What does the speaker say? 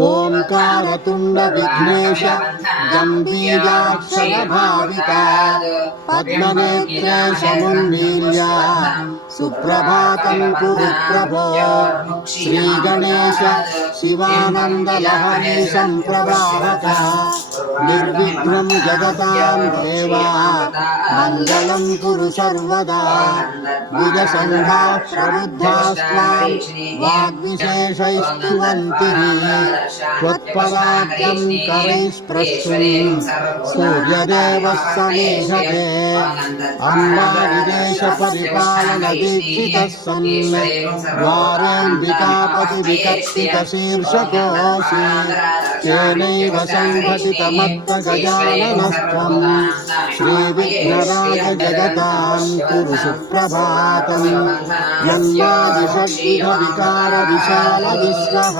ओंकारतुंड विघ्नेश गंभीराक्षर भाविका पद्मनेत्रे समुन्मील्य सुप्रभातं कुरु प्रभो श्रीगणेश शिवानंद लहरी संप्रवाहक निर्विघ्नं जगतां देवा मंगलं कुरु सर्वदा द्विजसंघा प्रबुद्धास्त्वां वाग्विशेषैस्तुवन्ति त्वत्पदाब्जं करैस्प्रस्तुं सूर्यदेवः समीहते अम्बा विदेशपरिपालनदीक्षितः सन् द्वारेऽम्बिकापतिविकर्षितशीर्षकोऽसि तेनैव सङ्घटितमत्तगजाननस्त्वं श्रीविघ्नराज जगतां कुरु सुप्रभातं यन्मादिषड्विधविकारविशालविश्वः